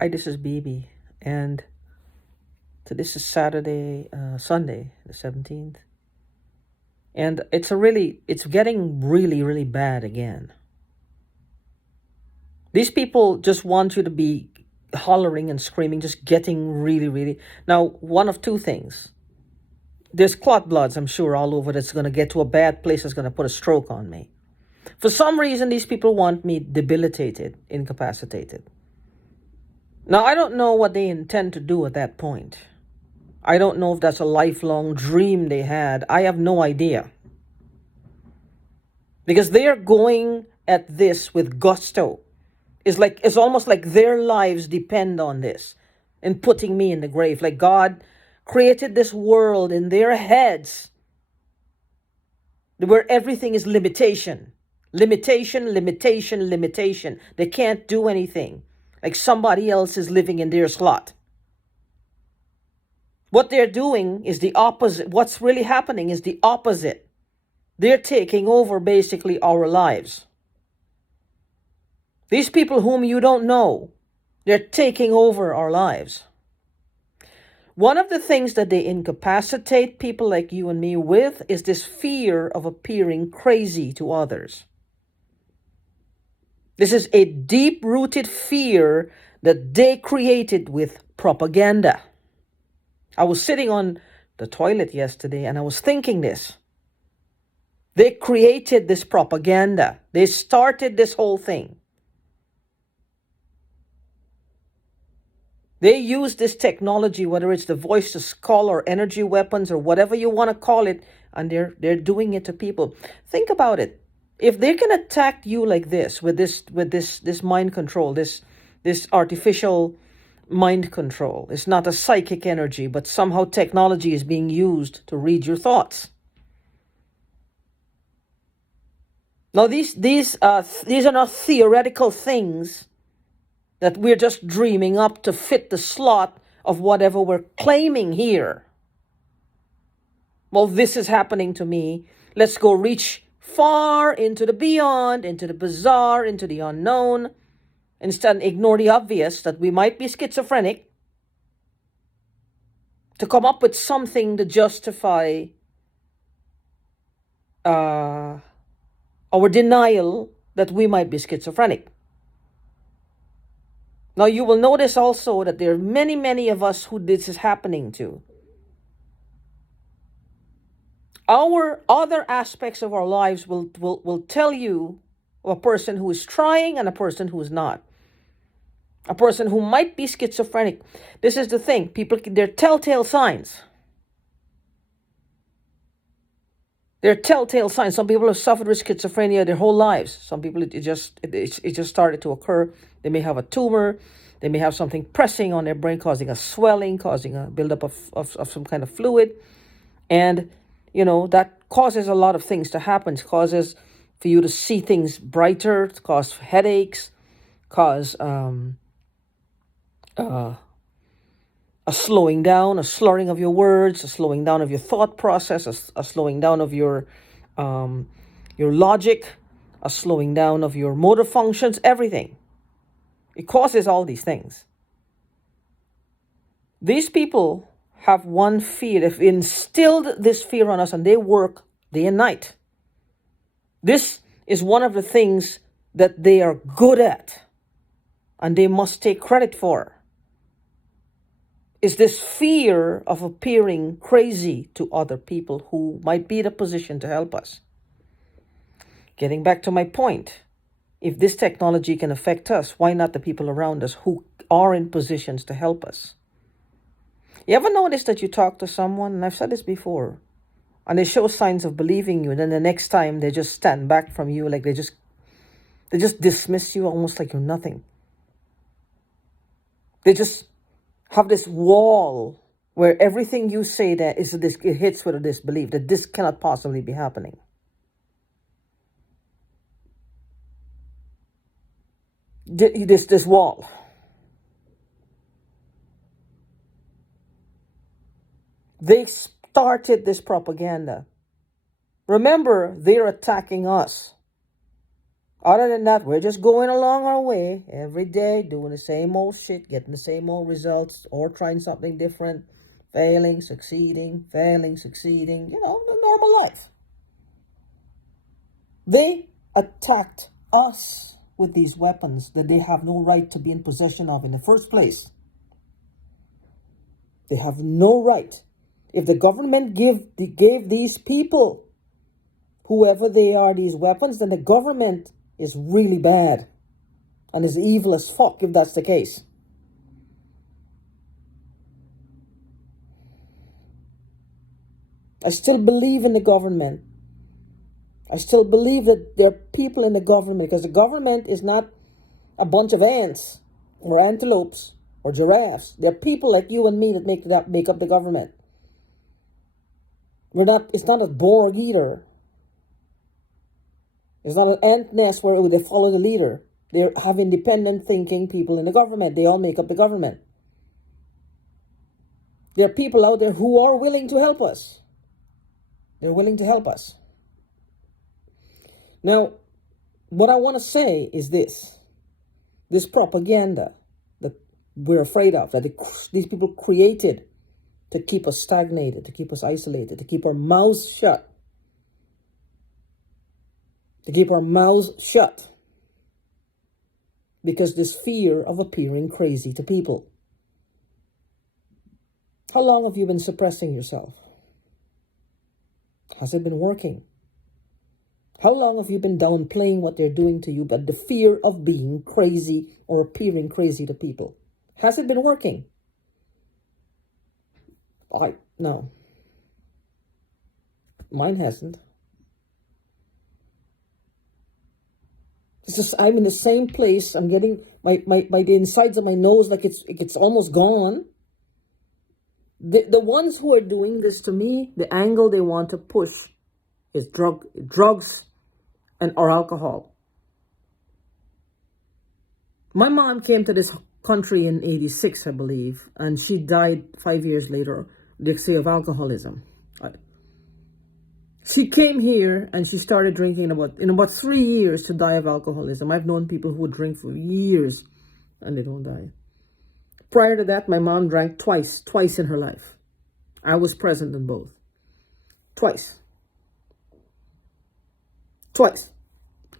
Hi, this is BB, and this is Sunday, the 17th, and it's getting really, really bad again. These people just want you to be hollering and screaming, just getting really, really. Now, one of two things. There's clot bloods, I'm sure, all over that's going to get to a bad place that's going to put a stroke on me. For some reason, these people want me debilitated, incapacitated. Now, I don't know what they intend to do at that point. I don't know if that's a lifelong dream they had. I have no idea. Because they are going at this with gusto. It's almost like their lives depend on this and putting me in the grave. Like God created this world in their heads where everything is limitation. Limitation, limitation, limitation. They can't do anything. Like somebody else is living in their slot. What they're doing is the opposite. What's really happening is the opposite. They're taking over basically our lives. These people whom you don't know, they're taking over our lives. One of the things that they incapacitate people like you and me with is this fear of appearing crazy to others. This is a deep-rooted fear that they created with propaganda. I was sitting on the toilet yesterday and I was thinking this. They created this propaganda. They started this whole thing. They use this technology, whether it's the voice to skull or energy weapons or whatever you want to call it, and they're doing it to people. Think about it. If they can attack you like this with this mind control, this artificial mind control, it's not a psychic energy, but somehow technology is being used to read your thoughts. Now, these are not theoretical things that we're just dreaming up to fit the slot of whatever we're claiming here. Well, this is happening to me. Let's go reach far into the beyond, into the bizarre, into the unknown. Instead, ignore the obvious that we might be schizophrenic, to come up with something to justify our denial that we might be schizophrenic. Now, you will notice also that there are many, many of us who this is happening to. Our other aspects of our lives will tell you a person who is trying and a person who is not. A person who might be schizophrenic. This is the thing. People, they're telltale signs. They're telltale signs. Some people have suffered with schizophrenia their whole lives. Some people, it just started to occur. They may have a tumor. They may have something pressing on their brain, causing a swelling, causing a buildup of some kind of fluid. And, that causes a lot of things to happen. It causes for you to see things brighter. It causes headaches, cause a slowing down, a slurring of your words, a slowing down of your thought process, a slowing down of your logic, a slowing down of your motor functions, everything. It causes all these things. These people have one fear. They've instilled this fear on us, and they work day and night. This is one of the things that they are good at, and they must take credit for. Is this fear of appearing crazy to other people who might be in a position to help us. Getting back to my point, if this technology can affect us, why not the people around us who are in positions to help us? You ever notice that you talk to someone, and I've said this before, and they show signs of believing you, and then the next time they just stand back from you, like they just dismiss you almost like you're nothing. They just have this wall where everything you say that is this, it hits with a disbelief that this cannot possibly be happening. This wall. They started this propaganda. Remember, they're attacking us. Other than that, we're just going along our way every day, doing the same old shit, getting the same old results, or trying something different, failing, succeeding, the normal life. They attacked us with these weapons that they have no right to be in possession of in the first place. They have no right. If the government gave these people, whoever they are, these weapons, then the government is really bad and is evil as fuck if that's the case. I still believe in the government. I still believe that there are people in the government, because the government is not a bunch of ants or antelopes or giraffes. There are people like you and me that make up the government. It's not a Borg either. It's not an ant nest where they follow the leader. They have independent thinking people in the government. They all make up the government. There are people out there who are willing to help us. They're willing to help us. Now, what I want to say is this propaganda that we're afraid of, that these people created to keep us stagnated, to keep us isolated, to keep our mouths shut. To keep our mouths shut. Because this fear of appearing crazy to people. How long have you been suppressing yourself? Has it been working? How long have you been downplaying what they're doing to you, but the fear of being crazy or appearing crazy to people? Has it been working? No. Mine hasn't. It's just I'm in the same place. I'm getting the insides of my nose like it's almost gone. The ones who are doing this to me, the angle they want to push is drugs or alcohol. My mom came to this country in 86, I believe, and she died 5 years later, they say, of alcoholism. She came here and she started drinking in about 3 years to die of alcoholism. I've known people who would drink for years and they don't die. Prior to that, my mom drank twice in her life. I was present in both. Twice.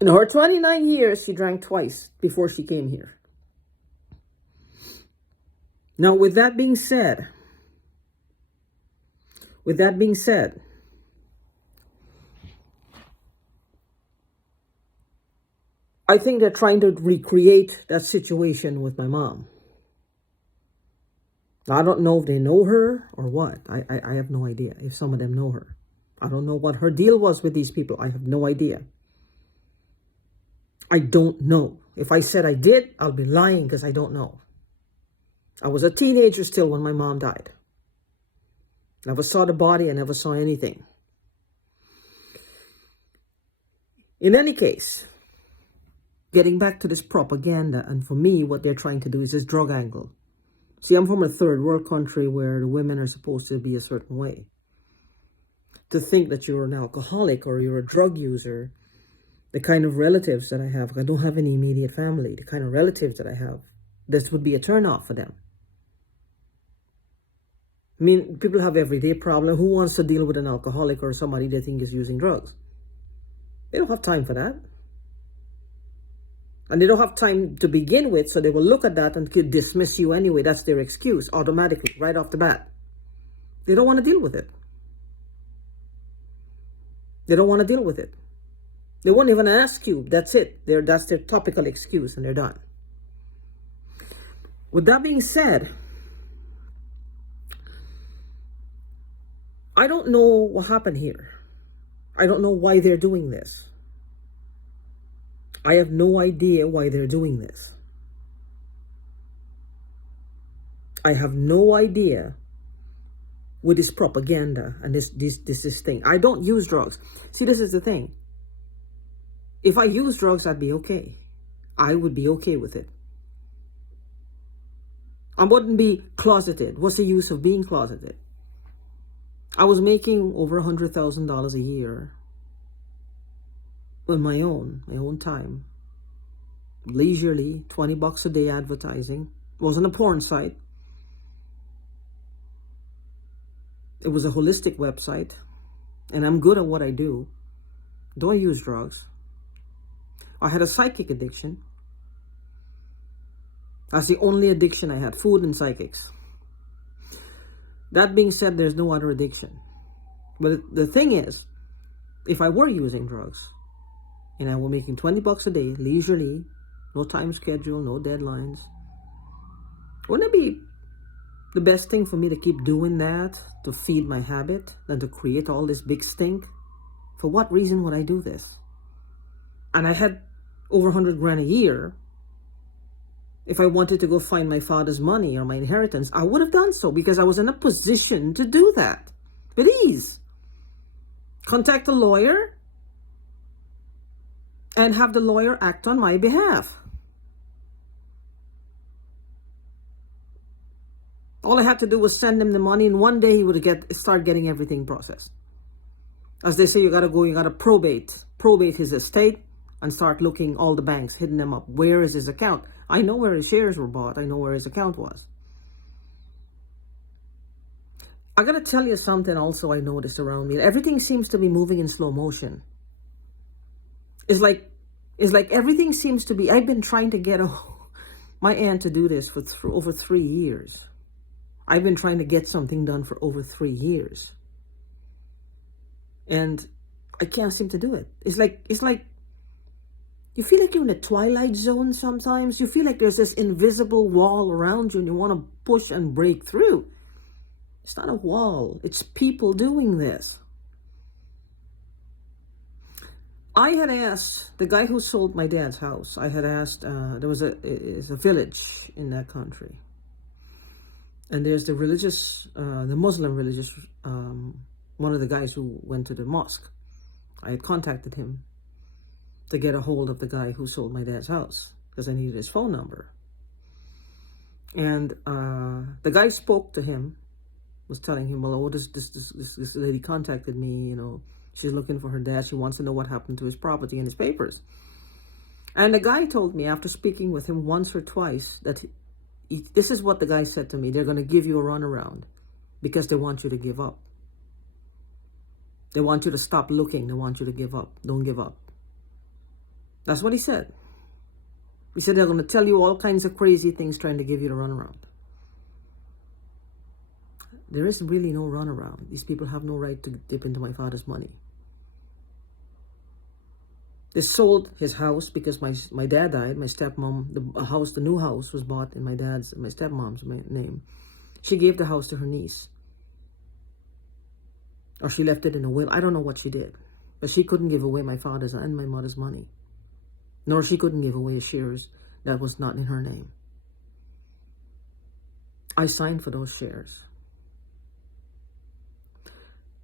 In her 29 years, she drank twice before she came here. Now, with that being said, I think they're trying to recreate that situation with my mom. I don't know if they know her or what. I have no idea if some of them know her. I don't know what her deal was with these people. I have no idea. I don't know. If I said I did, I'll be lying because I don't know. I was a teenager still when my mom died. Never saw the body. I never saw anything. In any case, getting back to this propaganda, and for me, what they're trying to do is this drug angle. See, I'm from a third world country where the women are supposed to be a certain way. To think that you're an alcoholic or you're a drug user, the kind of relatives that I have, I don't have any immediate family, the kind of relatives that I have, this would be a turnoff for them. I mean, people have everyday problems. Who wants to deal with an alcoholic or somebody they think is using drugs? They don't have time for that. And they don't have time to begin with, so they will look at that and could dismiss you anyway. That's their excuse, automatically, right off the bat. They don't want to deal with it. They don't want to deal with it. They won't even ask you. That's it. That's their topical excuse, and they're done. With that being said, I don't know what happened here. I don't know why they're doing this. I have no idea why they're doing this. I have no idea with this propaganda and this thing. I don't use drugs. See, this is the thing. If I use drugs, I'd be okay. I would be okay with it. I wouldn't be closeted. What's the use of being closeted? I was making over $100,000 a year on my own time, leisurely, $20 a day advertising. It wasn't a porn site. It was a holistic website, and I'm good at what I do. Don't use drugs. I had a psychic addiction. That's the only addiction I had, food and psychics. That being said, there's no other addiction. But the thing is, if I were using drugs, and I were making $20 a day, leisurely, no time schedule, no deadlines, wouldn't it be the best thing for me to keep doing that, to feed my habit, than to create all this big stink? For what reason would I do this? And I had over 100 grand a year. If I wanted to go find my father's money or my inheritance, I would have done so because I was in a position to do that with ease. Contact a lawyer and have the lawyer act on my behalf. All I had to do was send him the money, and one day he would start getting everything processed. As they say, you gotta probate his estate and start looking all the banks, hitting them up. Where is his account? I know where his shares were bought. I know where his account was. I gotta tell you something also I noticed around me. Everything seems to be moving in slow motion. It's like everything seems to be, I've been trying to get my aunt to do this for over 3 years. I've been trying to get something done for over 3 years. And I can't seem to do it. It's like you feel like you're in a twilight zone sometimes. You feel like there's this invisible wall around you and you want to push and break through. It's not a wall. It's people doing this. I had asked the guy who sold my dad's house. I had asked, there was a village in that country. And there's the Muslim religious, one of the guys who went to the mosque. I had contacted him to get a hold of the guy who sold my dad's house because I needed his phone number. And the guy spoke to him, was telling him, well, this lady contacted me, she's looking for her dad. She wants to know what happened to his property and his papers. And the guy told me, after speaking with him once or twice, that this is what the guy said to me: they're going to give you a runaround because they want you to give up. They want you to stop looking. They want you to give up. Don't give up. That's what he said. He said they're going to tell you all kinds of crazy things trying to give you the runaround. There is really no runaround. These people have no right to dip into my father's money. They sold his house because my dad died. My stepmom, the new house was bought in my stepmom's name. She gave the house to her niece. Or she left it in a will. I don't know what she did. But she couldn't give away my father's and my mother's money. Nor she couldn't give away shares that was not in her name. I signed for those shares.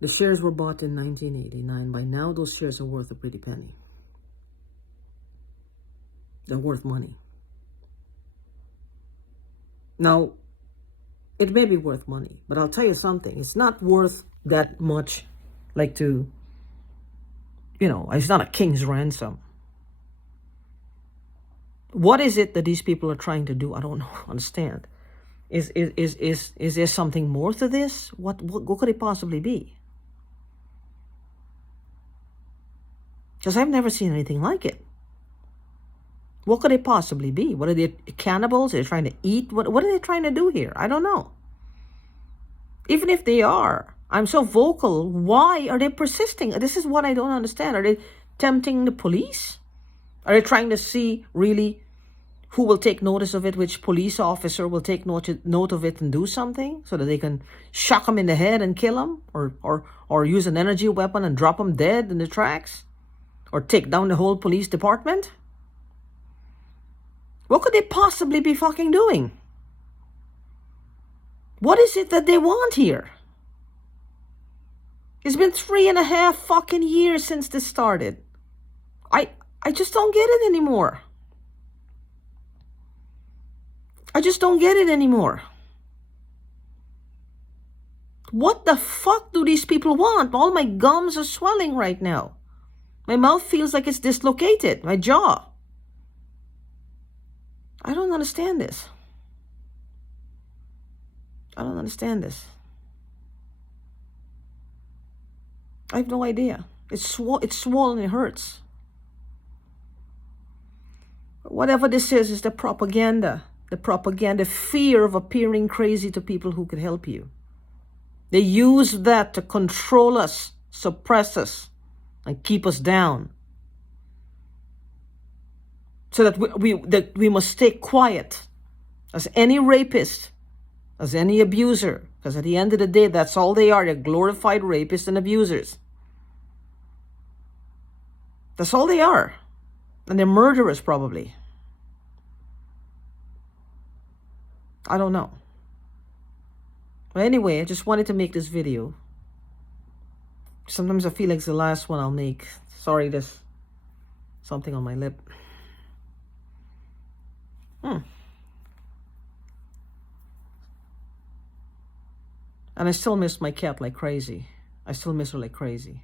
The shares were bought in 1989. By now, those shares are worth a pretty penny. They're worth money. Now, it may be worth money, but I'll tell you something. It's not worth that much, it's not a king's ransom. What is it that these people are trying to do? I don't understand. Is there something more to this? What could it possibly be? Because I've never seen anything like it. What could it possibly be? What are they, cannibals? Are they trying to eat? What are they trying to do here? I don't know. Even if they are, I'm so vocal. Why are they persisting? This is what I don't understand. Are they tempting the police? Are they trying to see really who will take notice of it, which police officer will take note of it and do something so that they can shock them in the head and kill them, or use an energy weapon and drop them dead in the tracks, or take down the whole police department? What could they possibly be fucking doing? What is it that they want here? It's been 3.5 fucking years since this started. I just don't get it anymore. I just don't get it anymore. What the fuck do these people want? All my gums are swelling right now. My mouth feels like it's dislocated, my jaw. I don't understand this. I don't understand this. I have no idea. It's swollen, it hurts. Whatever this is the propaganda. The propaganda, fear of appearing crazy to people who could help you. They use that to control us, suppress us, and keep us down. So that we must stay quiet as any rapist, as any abuser, because at the end of the day, that's all they are. They're glorified rapists and abusers. That's all they are. And they're murderers, probably. I don't know. But anyway, I just wanted to make this video. Sometimes I feel like it's the last one I'll make. Sorry, there's something on my lip. And I still miss my cat like crazy. I still miss her like crazy.